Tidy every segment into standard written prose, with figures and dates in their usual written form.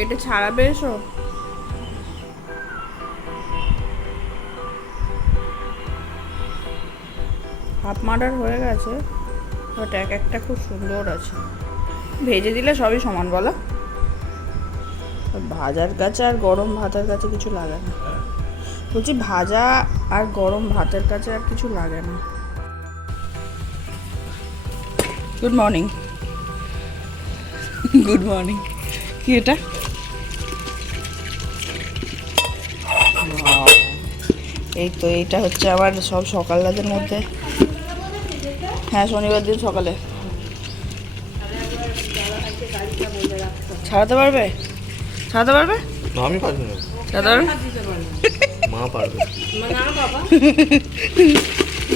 এটা ছাড়াবে এসো। Half murder হয়ে গেছে, বাট এক একটা খুব সুন্দর আছে। ভেজে দিলে সবই সমান বলো। ভাজার কাছে আর গরম ভাতের কাছে কিছু লাগে না। বলছি ভাজা আর গরম ভাতের কাছে আর কিছু লাগে না। Good morning. Good morning. কি এটা? এই তো এইটা হচ্ছে আবার সব সকালের মধ্যে। হ্যাঁ, শনিবার দিন সকালে ছাড়াতে পারবে? ছাড়াতে পারবে? আমি পারবো না, ছাড়াতে পারবে মা পারবে।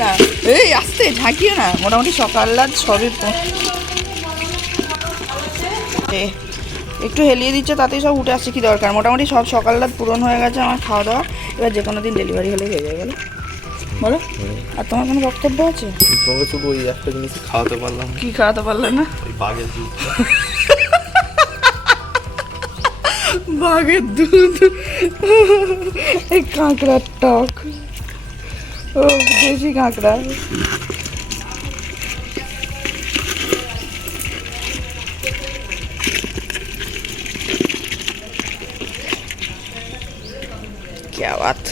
না, এই আসতে ঝাঁকিও না। মোটামুটি সকাল রাত সবই একটু হেলিয়ে দিচ্ছে, তাতেই সব উঠে আসছে। কি দরকার, মোটামুটি সব সকাল রাত পূরণ হয়ে গেছে আমার খাওয়া দাওয়া। এবার যে কোনো দিন ডেলিভারি হলে হয়ে যাবে। বলো বলো, আর তোমার কোনো বক্তব্য আছে? তোমাকে শুধু ওই একটা জিনিস খাওয়াতে পারলাম। কি খাওয়াতে পারলে না? ওই বাঘের দুধ। বাঘের দুধ, এই কাঁকড়ার টক, ও দেশি কাঁকড়া। क्या बात।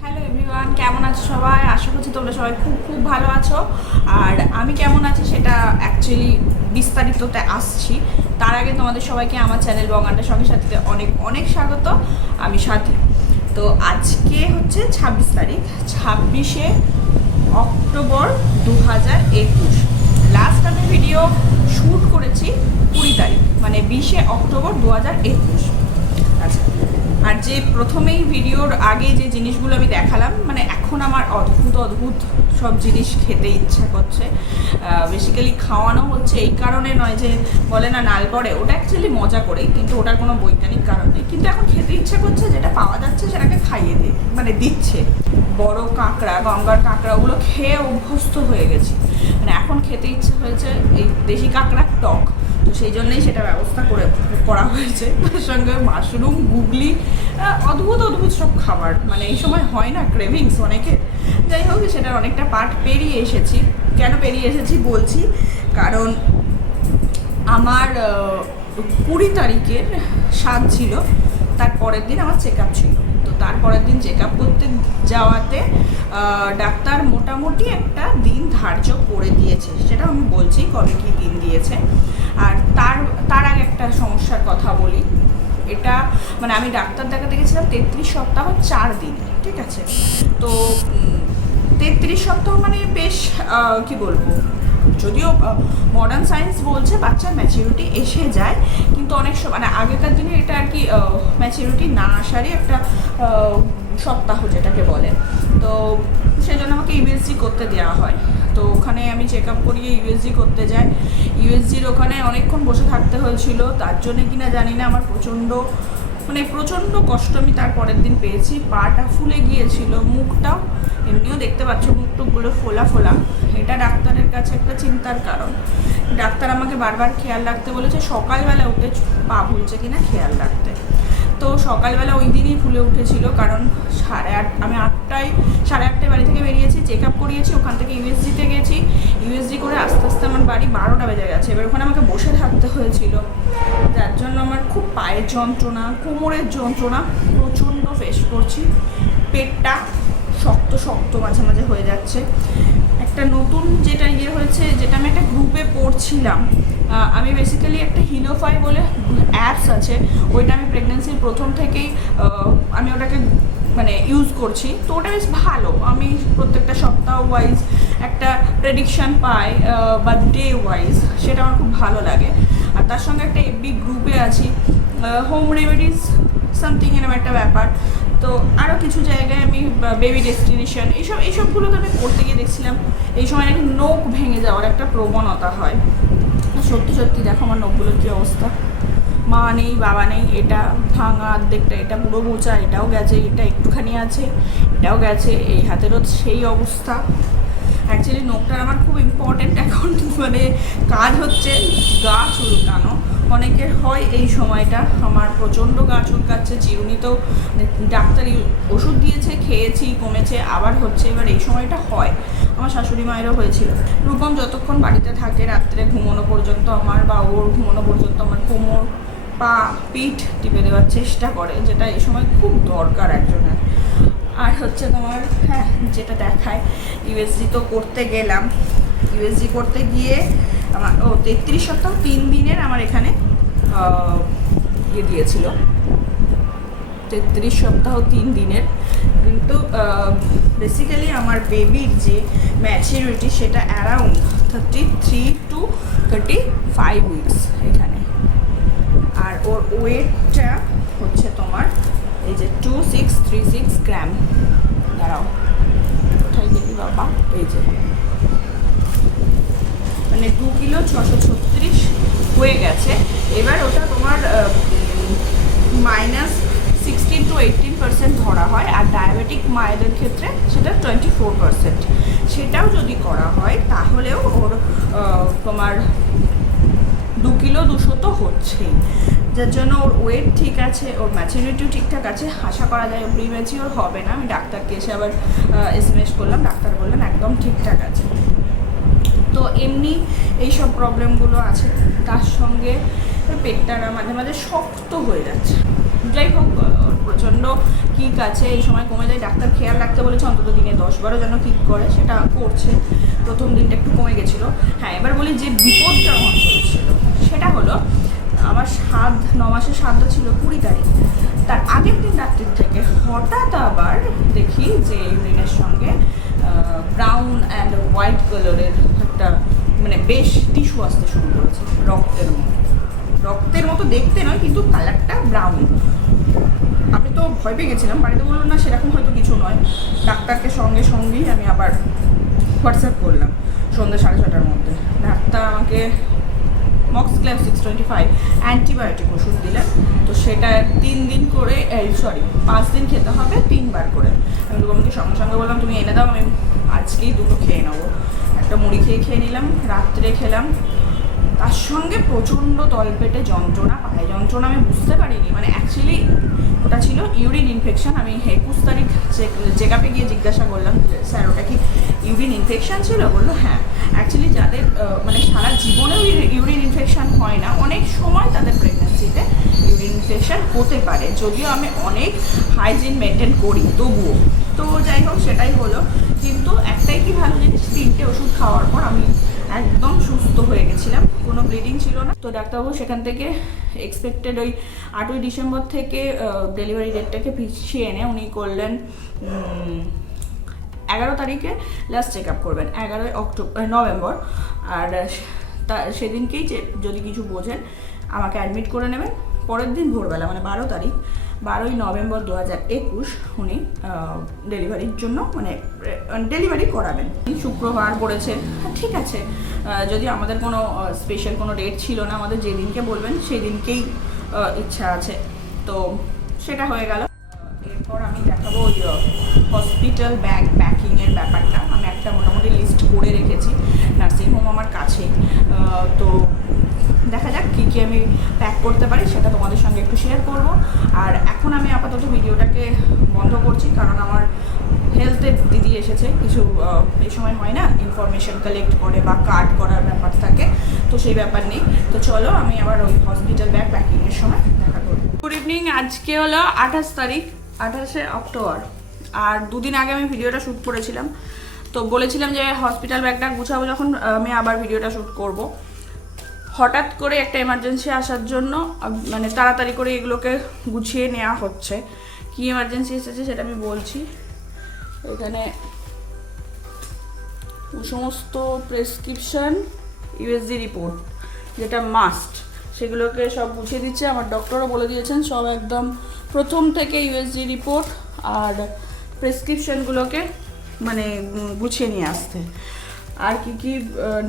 হ্যালো এভরিওয়ান, কেমন আছো সবাই? আশা করছি তোমরা সবাই খুব খুব ভালো আছো। আর আমি কেমন আছি সেটা অ্যাকচুয়ালি বিস্তারিততে আসছি। তার আগে তোমাদের সবাইকে আমার চ্যানেল বঙ্গানটা সঙ্গে সাথে অনেক অনেক স্বাগত। আমি সাথী। তো আজকে হচ্ছে 26 তারিখ, 26শে অক্টোবর 2021। লাস্ট আমি ভিডিও শ্যুট করেছি 20 তারিখ, মানে 20শে অক্টোবর 2021। আচ্ছা, আর যে প্রথমেই ভিডিওর আগে যে জিনিসগুলো আমি দেখালাম, মানে এখন আমার অদ্ভুত অদ্ভুত সব জিনিস খেতে ইচ্ছা করছে। বেসিক্যালি খাওয়ানো হচ্ছে এই কারণে নয় যে বলে না নাল পড়ে, ওটা অ্যাকচুয়ালি মজা করেই, কিন্তু ওটার কোনো বৈজ্ঞানিক কারণ নেই। কিন্তু এখন খেতে ইচ্ছা করছে, যেটা পাওয়া যাচ্ছে সেটাকে খাইয়ে মানে দিচ্ছে। বড় কাঁকড়া, গঙ্গার কাঁকড়া, ওগুলো খেয়ে অভ্যস্ত হয়ে গেছি। মানে এখন খেতে ইচ্ছে হয়েছে এই দেশি কাঁকড়ার টক। তো সেই জন্যই সেটা ব্যবস্থা করা হয়েছে। তার সঙ্গে মাশরুম, গুগলি, অদ্ভুত অদ্ভুত সব খাবার। মানে এই সময় হয় না ক্রেভিংস অনেকে। যাই হোক, সেটার অনেকটা পার্ট পেরিয়ে এসেছি। কেন পেরিয়ে এসেছি বলছি, কারণ আমার 20 তারিখের স্বাদ ছিল, তার পরের দিন আমার চেক আপ ছিল। তো তারপরের দিন চেক আপ করতে যাওয়াতে ডাক্তার মোটামুটি একটা দিন ধার্য করে দিয়েছে। সেটা আমি বলছি কবে কী দিন দিয়েছে। আর তার আগে একটা সমস্যার কথা বলি। এটা মানে আমি ডাক্তার দেখাতে গেছিলাম 33 সপ্তাহ 4 দিন, ঠিক আছে? তো 33 সপ্তাহ মানে বেশ কি বলবো, যদিও মডার্ন সায়েন্স বলছে বাচ্চার ম্যাচিউরিটি এসে যায়, কিন্তু অনেক সময় মানে আগেকার দিনে এটা আর কি ম্যাচিউরিটি না আসারই একটা সপ্তাহ যেটাকে বলে। তো সেই জন্য আমাকে ইউএসজি করতে দেওয়া হয়। তো ওখানে আমি চেক আপ করিয়ে ইউএসজি করতে যাই। ইউএসজির ওখানে অনেকক্ষণ বসে থাকতে হয়েছিল। তার জন্যে কিনা জানি না আমার প্রচণ্ড কষ্ট আমি তার পরের দিন পেয়েছি। পাটা ফুলে গিয়েছিল, মুখটাও এমনিও দেখতে পাচ্ছ মুখ টুকগুলো ফোলা ফোলা। এটা ডাক্তারের কাছে একটা চিন্তার কারণ। ডাক্তার আমাকে বারবার খেয়াল রাখতে বলেছে, সকালবেলা উঠে পা ফুলছে কিনা খেয়াল রাখতে। তো সকালবেলা ওই দিনই ফুলে উঠেছিল, কারণ আমি 8:30 বাড়ি থেকে বেরিয়েছি, চেক আপ করিয়েছি, ওখান থেকে ইউএসজিতে গেছি। ইউএসজি করে আস্তে আস্তে আমার বাড়ি 12টা বেজে গেছে। এবার ওখানে আমাকে বসে থাকতে হয়েছিল, যার জন্য আমার খুব পায়ের যন্ত্রণা, কোমরের যন্ত্রণা প্রচণ্ড ফেস করছি। পেটটা শক্ত শক্ত মাঝে মাঝে হয়ে যাচ্ছে। একটা নতুন যেটা হয়েছে, যেটা আমি একটা গ্রুপে পড়ছিলাম, আমি বেসিক্যালি একটা হিলোফাই বলে অ্যাপস আছে, ওইটা আমি প্রেগনেন্সির প্রথম থেকেই আমি ওটাকে মানে ইউজ করছি। তো ওটা বেশ ভালো। আমি প্রত্যেকটা সপ্তাহ ওয়াইজ একটা প্রেডিকশান পাই বা ডে ওয়াইজ, সেটা আমার খুব ভালো লাগে। আর তার সঙ্গে একটা এফবি গ্রুপে আছি, হোম রেমেডিস সামথিং এরকম একটা ব্যাপার। তো আরও কিছু জায়গায় আমি বেবি ডেস্টিনেশন এইসবগুলোতে আমি করতে গিয়ে দেখছিলাম এই সময় নাকি নখ ভেঙে যাওয়ার একটা প্রবণতা হয়। সত্যি সত্যি দেখো আমার নখগুলোর কী অবস্থা। মা নেই, বাবা নেই, এটা ভাঙা অর্ধেকটা, এটা পুরো মোচা, এটাও গেছে, এটা একটুখানি আছে, এটাও গেছে, এই হাতেরও সেই অবস্থা। অ্যাকচুয়ালি নখটার আমার খুব ইম্পর্টেন্ট এখন মানে কাজ হচ্ছে গা চুলকানো। অনেকের হয় এই সময়টা, আমার প্রচণ্ড গা চুলকাচ্ছে, চিরুনি তো ডাক্তার ওষুধ দিয়েছে, খেয়েছি, কমেছে, আবার হচ্ছে। এবার এই সময়টা হয়, আমার শাশুড়ি মায়েরও হয়েছিল। রূপম যতক্ষণ বাড়িতে থাকে রাত্রে ঘুমোনো পর্যন্ত আমার, বা ওর ঘুমোনো পর্যন্ত আমার কোমর, পা, পিঠ টিপে দেওয়ার চেষ্টা করে, যেটা এই সময় খুব দরকার একজনের। আর হচ্ছে তোমার, হ্যাঁ, যেটা দেখায় ইউএসজি তো করতে গেলাম। ইউএসজি করতে গিয়ে আমার 33 সপ্তাহ 3 দিনের আমার এখানে ইয়ে দিয়েছিল, 33 সপ্তাহ 3 দিনের। কিন্তু বেসিক্যালি আমার বেবির যে ম্যাচুরিটি সেটা অ্যারাউন্ড 33 to 35 উইকস এখানে। আর ওর ওয়েটটা হচ্ছে তোমার এই যে 2636 গ্রাম। দাঁড়াও, কোথায় গেলি বাবা, এই যে মানে 2 কিলো 636 হয়ে গেছে। এবার ওটা তোমার -16 to 18% ধরা হয়, আর ডায়াবেটিক মায়েদের ক্ষেত্রে সেটা 24%। সেটাও যদি করা হয় তাহলেও ওর তোমার 2 কিলো 200 তো হচ্ছেই, যার জন্য ওর ওয়েট ঠিক আছে, ওর ম্যাচুরিটিও ঠিকঠাক আছে। আশা করা যায় প্রি ম্যাচিওর হবে না। আমি ডাক্তারকে এসে আবার SMS করলাম, ডাক্তার বললেন একদম ঠিকঠাক আছে। তো এমনি এইসব প্রবলেমগুলো আছে, তার সঙ্গে পেটটা না মাঝে মাঝে শক্ত হয়ে যাচ্ছে। যাই হোক, প্রচণ্ড কিক আছে, এই সময় কমে যায়। ডাক্তার খেয়াল রাখতে বলেছে অন্তত দিনে 10-12 যেন কিক করে, সেটা করছে। প্রথম দিনটা একটু কমে গেছিলো। হ্যাঁ, এবার বলি যে বিপদটা আমার হয়েছিল সেটা হলো, আমার 9 মাসের শ্রাদ্ধ ছিল 20 তারিখ। তার আগের দিন রাত্রির থেকে হঠাৎ আবার দেখি যে ইউরিনের সঙ্গে ব্রাউন অ্যান্ড হোয়াইট কালারের একটা মানে বেশ টিস্যু আসতে শুরু করেছে, রক্তের মতো দেখতে নয়, কিন্তু কালারটা ব্রাউন। আমি তো ভয় পেয়ে গেছিলাম, বাড়িতে বললো না সেরকম হয়তো কিছু নয়। ডাক্তারকে সঙ্গেই আমি আবার হোয়াটসঅ্যাপ করলাম সন্ধ্যে 6:30টার মধ্যে। ডাক্তার আমাকে মক্সক্ল্যাভ 625 অ্যান্টিবায়োটিক ওষুধ দিলেন। তো সেটা 3 দিন করে 5 দিন খেতে হবে, 3 বার করে। আমি রূপমকে সঙ্গে বললাম তুমি এনে দাও, আমি আজকেই 2টো খেয়ে নেবো। একটা মুড়ি খেয়ে নিলাম, রাত্রে খেলাম। তার সঙ্গে প্রচণ্ড তলপেটে যন্ত্রণা, পায়ে যন্ত্রণা। আমি বুঝতে পারিনি, মানে অ্যাকচুয়ালি ওটা ছিল ইউরিন ইনফেকশন। আমি 21 তারিখ চেক আপে গিয়ে জিজ্ঞাসা করলাম, স্যার ওটা কি ইউরিন ইনফেকশন ছিল? বললো হ্যাঁ। অ্যাকচুয়ালি যাদের মানে সারা জীবনেও ইউরিন ইনফেকশন হয় না, অনেক সময় তাদের প্রেগনেন্সিতে ইউরিন ইনফেকশন হতে পারে, যদিও আমি অনেক হাইজিন মেনটেন করি তবুও। তো যাই হোক, সেটাই হলো। কিন্তু একটাই কি ভালো জিনিস, 3টে ওষুধ খাওয়ার পর আমি একদম সুস্থ হয়ে গেছিলাম, কোনো ব্লিডিং ছিল না। তো ডাক্তারবাবু সেখান থেকে এক্সপেক্টেড ওই 8ই ডিসেম্বর থেকে ডেলিভারি ডেটটাকে পিছিয়ে এনে উনি করলেন 11 তারিখে লাস্ট চেক আপ করবেন, 11 নভেম্বর। আর সেদিনকেই যদি কিছু বোঝেন আমাকে অ্যাডমিট করে নেবেন। পরের দিন ভোরবেলা মানে 12 তারিখ, 12ই নভেম্বর 2021 উনি ডেলিভারির জন্য মানে ডেলিভারি করাবেন। শুক্রবার পড়েছে, ঠিক আছে। যদি আমাদের কোনো স্পেশাল কোনো ডেট ছিল না, আমাদের যেদিনকে বলবেন সেই দিনকেই ইচ্ছা আছে। তো সেটা হয়ে গেল। এরপর আমি দেখাবো ওই হসপিটাল ব্যাগ প্যাকিংয়ের ব্যাপারটা। আমি একটা মোটামুটি লিস্ট করে রেখেছি, নার্সিংহোম আমার কাছেই। তো দেখা যাক কী কী আমি প্যাক করতে পারি, সেটা তোমাদের সঙ্গে একটু শেয়ার করব। আর এখন আমি আপাতত ভিডিওটাকে বন্ধ করছি, কারণ আমার হেলথের দিদি এসেছে। কিছু এই সময় হয় না, ইনফরমেশন কালেক্ট করে বা কার্ড করার ব্যাপার থাকে, তো সেই ব্যাপার নেই। তো চলো আমি আবার ওই হসপিটাল ব্যাগ প্যাকিংয়ের সময় দেখা করবো। Good evening. আজকে হলো 28 তারিখ, 28শে অক্টোবর। আর 2 দিন আগে আমি ভিডিওটা শ্যুট করেছিলাম, তো বলেছিলাম যে হসপিটাল ব্যাগটা গুছাবো যখন আমি আবার ভিডিওটা শ্যুট করব। হঠাৎ করে একটা এমার্জেন্সি আসার জন্য মানে তাড়াতাড়ি করে এগুলোকে গুছিয়ে নেওয়া হচ্ছে। কী এমার্জেন্সি এসেছে সেটা আমি বলছি। এখানে সমস্ত প্রেসক্রিপশন, ইউএসজি রিপোর্ট যেটা মাস্ট, সেগুলোকে সব গুছিয়ে দিচ্ছে। আমার ডক্টরও বলে দিয়েছেন সব একদম প্রথম থেকে ইউএসজি রিপোর্ট আর প্রেসক্রিপশনগুলোকে মানে গুছিয়ে নিয়ে আসতে। আর কি কি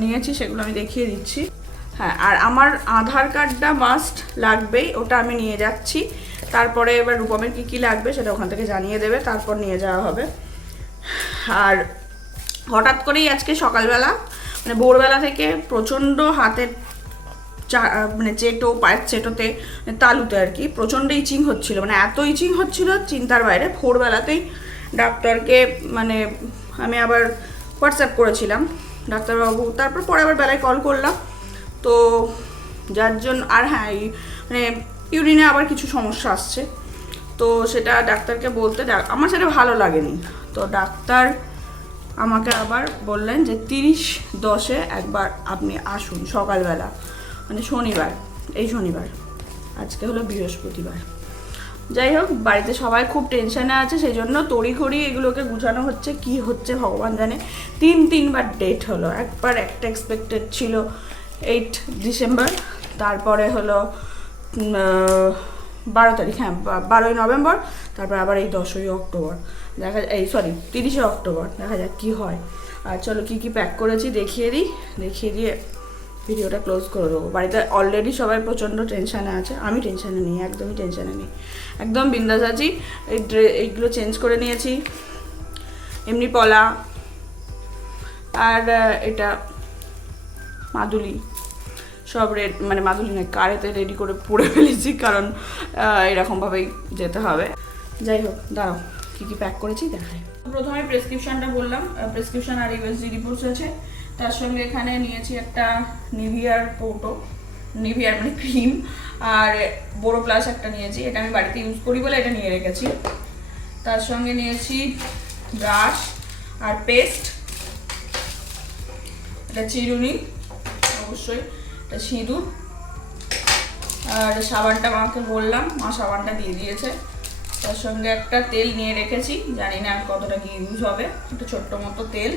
নিয়েছি সেগুলো আমি দেখিয়ে দিচ্ছি। হ্যাঁ, আর আমার আধার কার্ডটা মাস্ট লাগবেই, ওটা আমি নিয়ে যাচ্ছি। তারপরে এবার রূপমের কী কী লাগবে সেটা ওখান থেকে জানিয়ে দেবে, তারপর নিয়ে যাওয়া হবে। আর হঠাৎ করেই আজকে সকালবেলা মানে ভোরবেলা থেকে প্রচণ্ড হাতের মানে চেটো পায়ের চেটোতে তালুতে আর কি প্রচণ্ড ইচিং হচ্ছিল, মানে এত ইচিং হচ্ছিল চিন্তার বাইরে। ভোরবেলাতেই ডাক্তারকে মানে আমি আবার হোয়াটসঅ্যাপ করেছিলাম ডাক্তারবাবু, তারপর পরে আবার বেলায় কল করলাম। তো যার জন্য আর হ্যাঁ মানে ইউরিনে আবার কিছু সমস্যা আসছে, তো সেটা ডাক্তারকে বলতে আমার সেটা ভালো লাগেনি। তো ডাক্তার আমাকে আবার বললেন যে 30-10-এ একবার আপনি আসুন সকালবেলা, মানে শনিবার, এই শনিবার, আজকে হলো বৃহস্পতিবার। যাই হোক, বাড়িতে সবাই খুব টেনশনে আছে, সেই জন্য তড়িঘড়ি এগুলোকে গুছানো হচ্ছে। কি হচ্ছে ভগবান জানে। 3বার ডেট হলো। একবার একটা এক্সপেক্টেড ছিল 8 ডিসেম্বর, তারপরে হলো 12 তারিখ, হ্যাঁ 12ই নভেম্বর, তারপর আবার এই 10ই অক্টোবর। দেখা যায় 30শে অক্টোবর, দেখা যাক কী হয়। আর চলো কী কী প্যাক করেছি দেখিয়ে দিয়ে ভিডিওটা ক্লোজ করে দেবো। বাড়িতে অলরেডি সবাই প্রচণ্ড টেনশানে আছে, আমি টেনশানে নেই, একদমই টেনশানে নেই, একদম বিন্দাস আছি। এইগুলো চেঞ্জ করে নিয়েছি, এমনি পলা, আর এটা মাদুলি সব মানে মাদুলি নয়, কারেতে রেডি করে পরে ফেলেছি, কারণ এরকমভাবেই যেতে হবে। যাই হোক, দাঁড়াও কী কী প্যাক করেছি দেখাই। প্রথমে প্রেসক্রিপশনটা বললাম, প্রেসক্রিপশন আর ইউএসজি রিপোর্টস আছে। তার সঙ্গে এখানে নিয়েছি একটা নিভিয়ার নিভিয়ার মানে ক্রিম, আর বোরো প্লাস একটা নিয়েছি, এটা আমি বাড়িতে ইউজ করি বলে এটা নিয়ে রেখেছি। তার সঙ্গে নিয়েছি ব্রাশ আর পেস্ট, এটা চিরুনি অবশ্যই, এটা সিঁদুর, আর সাবানটা মাকে বললাম, মা সাবানটা দিয়ে দিয়েছে। তার সঙ্গে একটা তেল নিয়ে রেখেছি, জানি না কতটা কি ইউজ হবে, একটা ছোট্ট মতো তেল,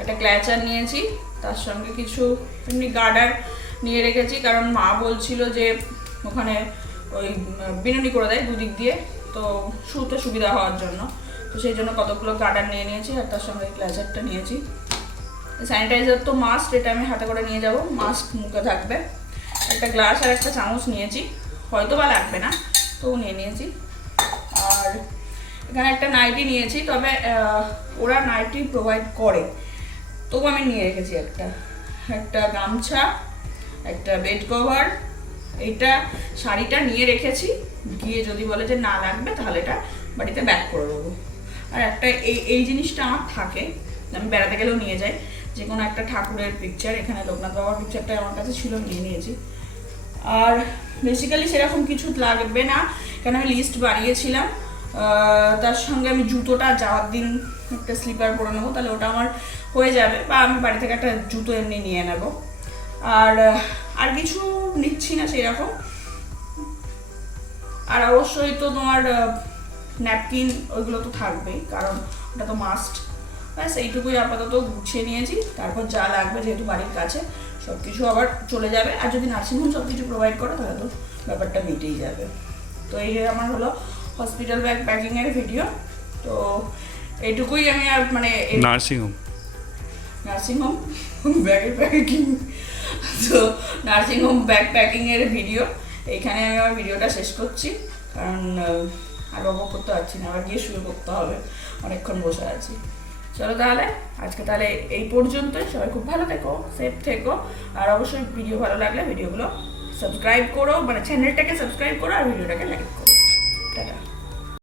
একটা ক্ল্যাচার নিয়েছি, তার সঙ্গে কিছু এমনি গার্ডার নিয়ে রেখেছি, কারণ মা বলছিল যে ওখানে ওই বিনুনি করে দেয় দুদিক দিয়ে, তো শুতে সুবিধা হওয়ার জন্য, তো সেই জন্য কতগুলো গার্ডার নিয়ে নিয়েছি, আর তার সঙ্গে ক্ল্যাচারটা নিয়েছি। স্যানিটাইজার তো মাস্ট, এটা আমি হাতে করে নিয়ে যাব, মাস্ক মুখে থাকবে। একটা গ্লাস আর একটা চামচ নিয়েছি, হয়তো বা লাগবে না, তো নিয়ে নিয়েছি। আর এখানে একটা নাইটি নিয়েছি, তবে ওরা নাইটি প্রোভাইড করে, তবু আমি নিয়ে রেখেছি একটা গামছা, একটা বেড কভার, এইটা শাড়িটা নিয়ে রেখেছি, গিয়ে যদি বলে যে না লাগবে তাহলে এটা বাড়িতে ব্যাক করে দেবো। আর একটা এই জিনিসটা আমার থাকে, আমি বেড়াতে গেলেও নিয়ে যাই, যে কোনো একটা ঠাকুরের পিকচার, এখানে লোকনাথ বাবার পিকচারটা আমার কাছে ছিল, নিয়ে নিয়েছি। আর বেসিক্যালি সেরকম কিছু লাগবে না, কেন আমি লিস্ট বানিয়েছিলাম। তার সঙ্গে আমি জুতোটা যাওয়ার দিন একটা স্লিপার পরে নেবো, তাহলে ওটা আমার হয়ে যাবে, বা আমি বাড়ি থেকে একটা জুতো এমনি নিয়ে নেব। আর কিছু নিচ্ছি না সেরকম। আর অবশ্যই তো তোমার ন্যাপকিন ওইগুলো তো থাকবেই, কারণ ওটা তো মাস্ট। ব্যাস এইটুকুই আপাতত গুছিয়ে নিয়েছি, তারপর যা লাগবে যেহেতু বাড়ির কাছে সব কিছু আবার চলে যাবে, আর যদি নার্সিংহোম সব কিছু প্রোভাইড করে তাহলে তো ব্যাপারটা মিটেই যাবে। তো এই আমার হলো হসপিটাল ব্যাগ প্যাকিংয়ের ভিডিও। তো এইটুকুই আমি আর মানে নার্সিংহোম ব্যাগের প্যাকিং, তো নার্সিংহোম ব্যাগ প্যাকিংয়ের ভিডিও এইখানে আমি আমার ভিডিওটা শেষ করছি, কারণ আর বক করতে পারছি না, আবার গিয়ে শুরু করতে হবে, অনেকক্ষণ বসে আছি। চলো তাহলে আজকে তাহলে এই পর্যন্তই। সবাই খুব ভালো থেকো, সেফ থেকো, আর অবশ্যই ভিডিও ভালো লাগলে ভিডিওগুলো সাবস্ক্রাইব করো, মানে চ্যানেলটাকে সাবস্ক্রাইব করো আর ভিডিওটাকে লাইক করো। টাটা।